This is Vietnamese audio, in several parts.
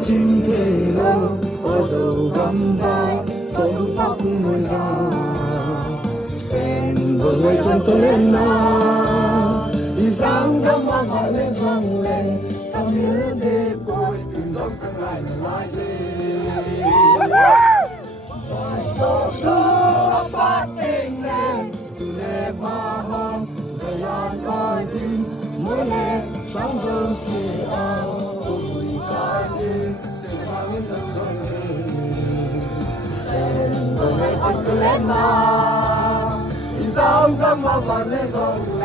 今天了，我走干巴，手把苦闷上，先不为中多人呐，一上个妈妈来上来，他们的不会跟着跟来的来的。我手都把定了，是来发红，这样爱情，没来双手是啊。是他们的错觉，真的没这个人嘛？你上个妈妈来上来，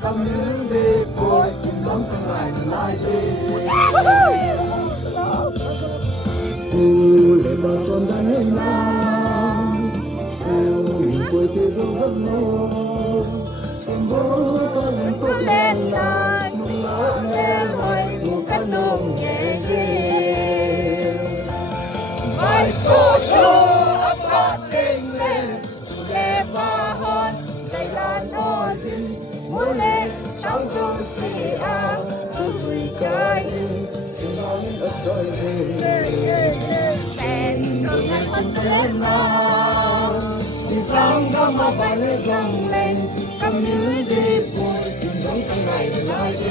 他们的不跟着跟来的来的。不来嘛装单人啦，是你不接受的路，什么都能不来啦，不来会不敢弄眼睛。所有把定嘞，是来发汗，谁来爱情？我嘞长久是啊，不会改变，是我们的追寻。真的爱真的人啊，你上个妈把你上来，今日的不变成更爱的来的。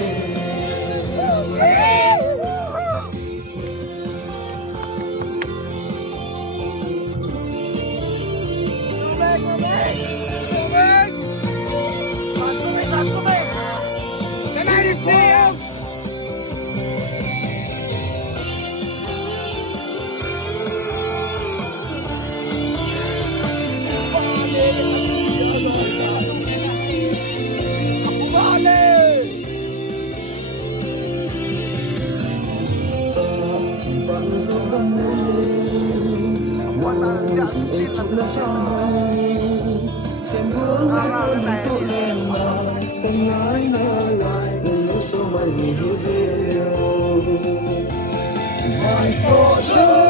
Hãy subscribe cho kênh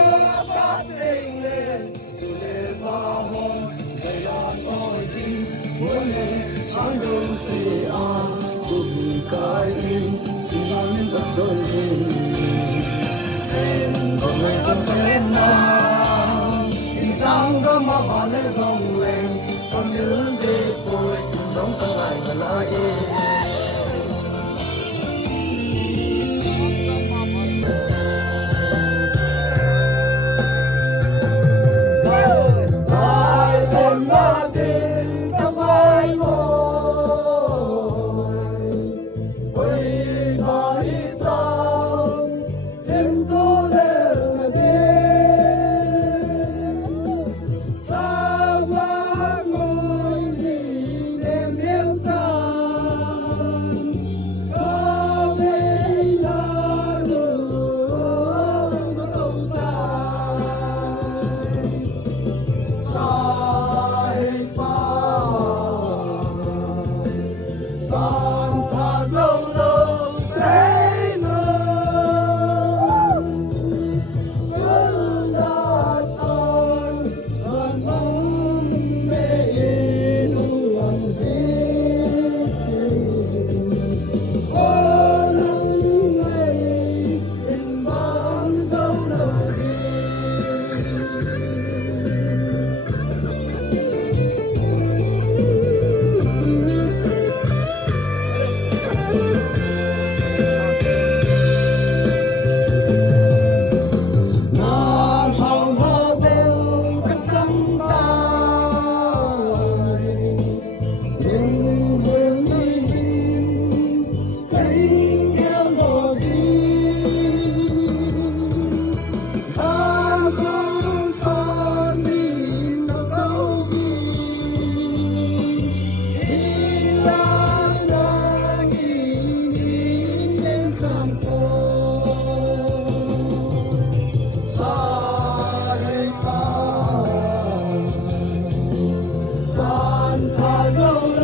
Ghiền Mì Gõ để không bỏ sang ga ma ba le song leng con nhớ để tôi cùng sống trong lại và lại ai còn ma tin các vai San pa dâu